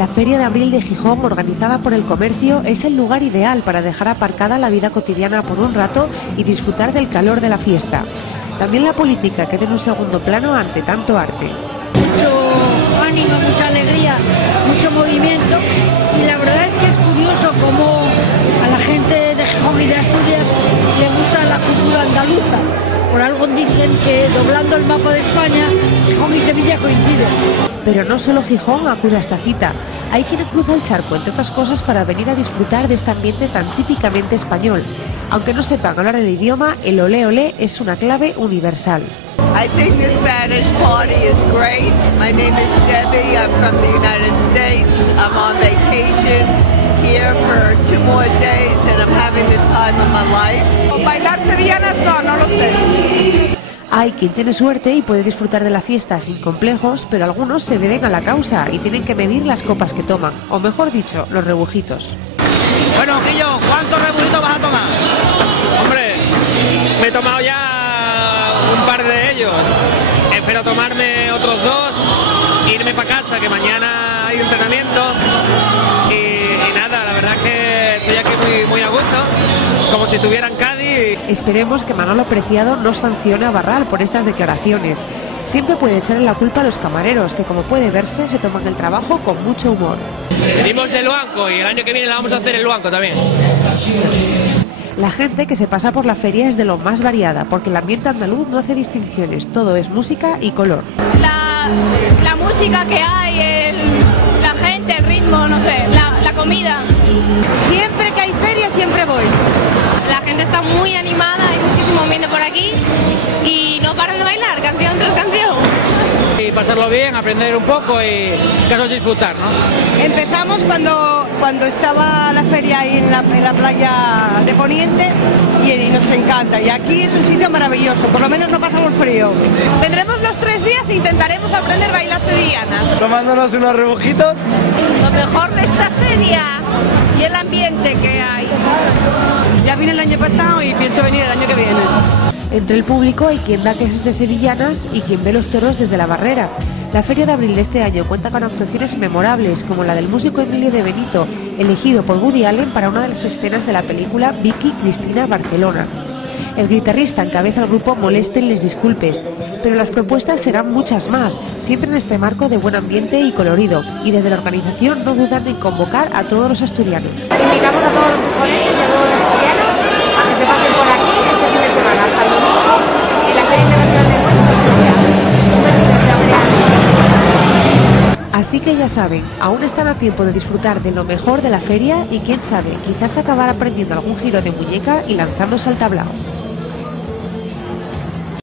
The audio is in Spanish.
La Feria de Abril de Gijón, organizada por el comercio, es el lugar ideal para dejar aparcada la vida cotidiana por un rato y disfrutar del calor de la fiesta. También la política queda en un segundo plano ante tanto arte. Mucho ánimo, mucha alegría, mucho movimiento, y la verdad es que es curioso cómo a la gente de Gijón y de Asturias le gusta la cultura andaluza. Por algo dicen que doblando el mapa de España, Gijón y Sevilla coinciden. Pero no solo Gijón acude a esta cita. Hay quien cruza el charco, entre otras cosas, para venir a disfrutar de este ambiente tan típicamente español. Aunque no sepan hablar el idioma, el olé olé es una clave universal. I think the Spanish party is great. My name is Debbie. I'm from the United States. I'm on vacation here for 2 more days and I'm having the time of my life. ¿Bailar sevillanas? No lo sé. Hay quien tiene suerte y puede disfrutar de la fiesta sin complejos, pero algunos se deben a la causa y tienen que medir las copas que toman, o mejor dicho, los rebujitos. Bueno, Quillo, ¿cuántos rebujitos vas a tomar? Hombre, me he tomado ya un par de ellos. Espero tomarme otros 2 e irme para casa, que mañana hay entrenamiento. Y nada, la verdad es que estoy aquí muy a gusto, como si estuviera en Cádiz. Esperemos que Manolo Preciado no sancione a Barral por estas declaraciones. Siempre puede echarle la culpa a los camareros, que como puede verse, se toman el trabajo con mucho humor. Venimos de Luanco y el año que viene la vamos a hacer en Luanco también. La gente que se pasa por la feria es de lo más variada, porque el ambiente andaluz no hace distinciones, todo es música y color. La música que hay, la gente, el ritmo, no sé, la comida. Siempre que hay feria, siempre voy. La gente está muy animada, hay muchísimo ambiente por aquí y no paran de bailar, canción tras canción. Y pasarlo bien, aprender un poco y eso es disfrutar, ¿no? Empezamos cuando estaba la feria ahí en la playa de Poniente y nos encanta. Y aquí es un sitio maravilloso, por lo menos no pasamos frío. Vendremos los 3 días e intentaremos aprender a bailar sevillanas. Tomándonos unos rebujitos. Lo mejor de esta feria y el ambiente que hay. Ya vine el año pasado y pienso venir el año que viene. Entre el público hay quien da clases de sevillanas y quien ve los toros desde la barrera. La Feria de Abril de este año cuenta con actuaciones memorables, como la del músico Emilio de Benito, elegido por Woody Allen para una de las escenas de la película Vicky Cristina Barcelona. El guitarrista encabeza el grupo Molesten les disculpes, pero las propuestas serán muchas más, siempre en este marco de buen ambiente y colorido, y desde la organización no dudan en convocar a todos los asturianos. Invitamos a todos los ponentes y a todos los asturianos a que se pasen por aquí este fin de semana, hasta el domingo, en la Feria Internacional de Música. Así que ya saben, aún están a tiempo de disfrutar de lo mejor de la feria y quién sabe, quizás acabar aprendiendo algún giro de muñeca y lanzándose al tablao.